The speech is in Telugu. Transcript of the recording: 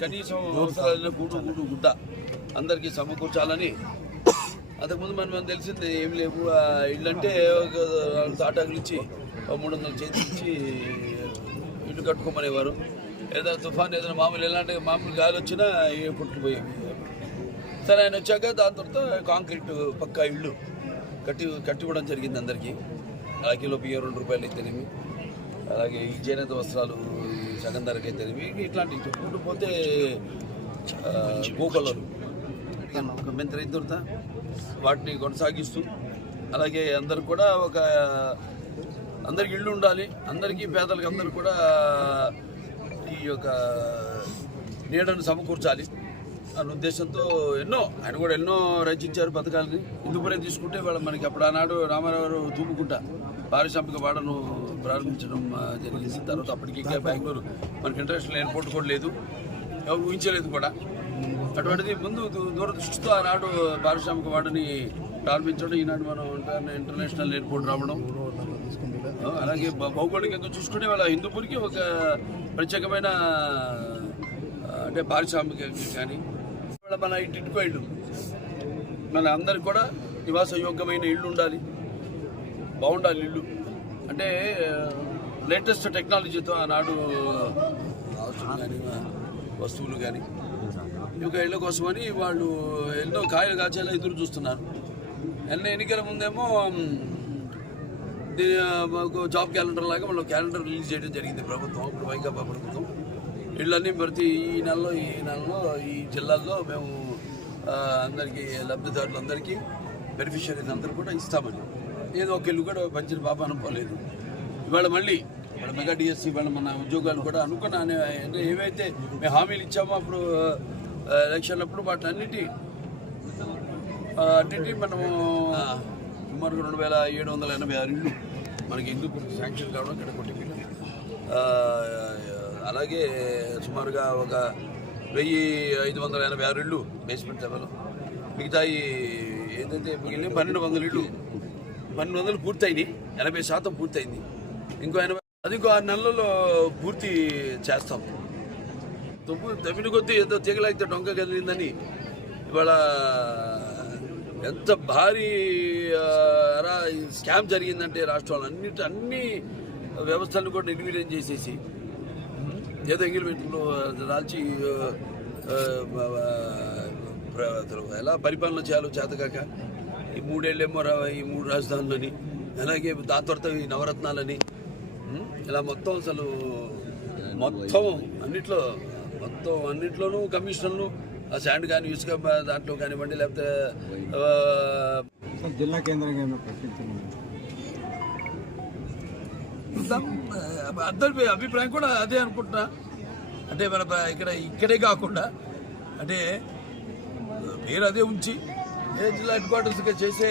కనీసం అవసరాలు గుడ్డ అందరికీ సమకూర్చాలని. అంతకుముందు మనం తెలిసింది ఏం లేవు. ఇల్లు అంటే ఒక తాటాకులు ఇచ్చి 300 చేతులు ఇచ్చి ఇల్లు కట్టుకోమనేవారు. ఏదైనా తుఫాన్ ఏదైనా మామూలు గాలి వచ్చినా పుట్టుకుపోయేవి. సరే ఆయన వచ్చాక దాని తర్వాత కాంక్రీట్ పక్కా ఇల్లు కట్టివ్వడం జరిగింది అందరికీ. కిలో బియ్యం 2 రూపాయలు అయితేనేమి, అలాగే ఈ చేనేత వస్త్రాలు సగం ధరకి అయితేనేమి, ఇట్లాంటివి చెప్పుకుంటూ పోతే గోకొల్లలు మెంత రైతు దొరుకుతా వాటిని కొనసాగిస్తూ, అలాగే అందరు కూడా అందరికి ఇళ్ళు ఉండాలి, అందరికీ పేదలకు అందరూ కూడా ఈ యొక్క నీడను సమకూర్చాలి అన్న ఉద్దేశంతో ఆయన కూడా ఎన్నో రచించారు పథకాలని. హిందూపురం తీసుకుంటే మనకి అప్పుడు ఆనాడు రామారావు తూముకుంటా పారిశ్రామిక వాడను ప్రారంభించడం జరిగింది. తర్వాత అప్పటికి ఇంకా బెంగళూరు మనకి ఇంటర్నేషనల్ ఎయిర్పోర్ట్ కూడా లేదు, ఎవరు ఊహించలేదు కూడా. అటువంటిది ముందు దూరదృష్టితో ఆనాడు పారిశ్రామిక వాడని ప్రారంభించడం, ఈనాడు మనం ఇంటర్నేషనల్ ఎయిర్పోర్ట్ రావడం, అలాగే భౌగోళికంగా చూసుకుంటే వాళ్ళ హిందూపూర్కి ఒక ప్రత్యేకమైన అంటే పారిశ్రామిక కానీ మన ఇంటికో ఇల్లు, మన అందరికి కూడా నివాసయోగ్యమైన ఇల్లు ఉండాలి, బాగుండాలి ఇల్లు. అంటే లేటెస్ట్ టెక్నాలజీతో ఆనాడు అవసరం కానీ వస్తువులు కానీ ఇంకా ఇళ్ళ కోసమని వాళ్ళు ఎన్నో కాయలు కాచేలా ఎదురు చూస్తున్నారు. ఎన్నికల ముందేమో జాబ్ క్యాలెండర్ లాగా వాళ్ళు క్యాలెండర్ రిలీజ్ చేయడం జరిగింది ప్రభుత్వం, ఇప్పుడు వైకాపా ప్రభుత్వం. ఇళ్ళన్నీ ప్రతి ఈ నెలలో ఈ జిల్లాల్లో మేము అందరికీ లబ్ధిదారులందరికీ బెనిఫిషియరీస్ అందరూ కూడా ఇస్తామని ఏదో ఒక ఇల్లు కూడా పంచిన పాపానం పోలేదు. ఇవాళ మళ్ళీ మెగా డిఎస్సి ఇవాళ మన ఉద్యోగాలు కూడా అనుకున్నాను ఏవైతే మేము హామీలు ఇచ్చామో అప్పుడు ఎలక్షన్లప్పుడు వాటి అన్నిటి మనము సుమారుగా 2786 ఇళ్ళు మనకి ఎందుకు శాంక్షన్ కావడం ఇక్కడ కొట్టి, అలాగే సుమారుగా ఒక 1586 ఇళ్ళు బేస్మెంట్ లెవెల్, మిగతా ఏదైతే మిగిలిన 1200 ఇళ్ళు 1200 పూర్తయింది, 80% పూర్తయింది. ఇంకో 6 నెలల్లో పూర్తి చేస్తాం. తమిళ కొద్దీ ఏదో తీగలాగితే డొంక కదిలిందని ఇవాళ ఎంత భారీ స్కామ్ జరిగిందంటే రాష్ట్రంలో అన్ని వ్యవస్థలను కూడా నిర్వీర్యం చేసేసి ఏదో ఎంగిల్మెంట్లో రాల్చి ఎలా పరిపాలన చేయాలో చేతకాక ఈ 3 ఏళ్ళేమో ఈ 3 రాజధానులని, అలాగే దాని తర్వాత ఈ నవరత్నాలని ఇలా మొత్తం అసలు అన్నిట్లోనూ కమిషన్లు, ఆ శాండ్ కానీ ఇసుక దాంట్లో కానివ్వండి, లేకపోతే జిల్లా కేంద్రంగా అందరి అభిప్రాయం కూడా అదే అనుకుంటున్నా. అంటే మన ఇక్కడే కాకుండా అంటే పేరు అదే ఉంచి ఏ జిల్లా హెడ్ క్వార్టర్స్గా చేసే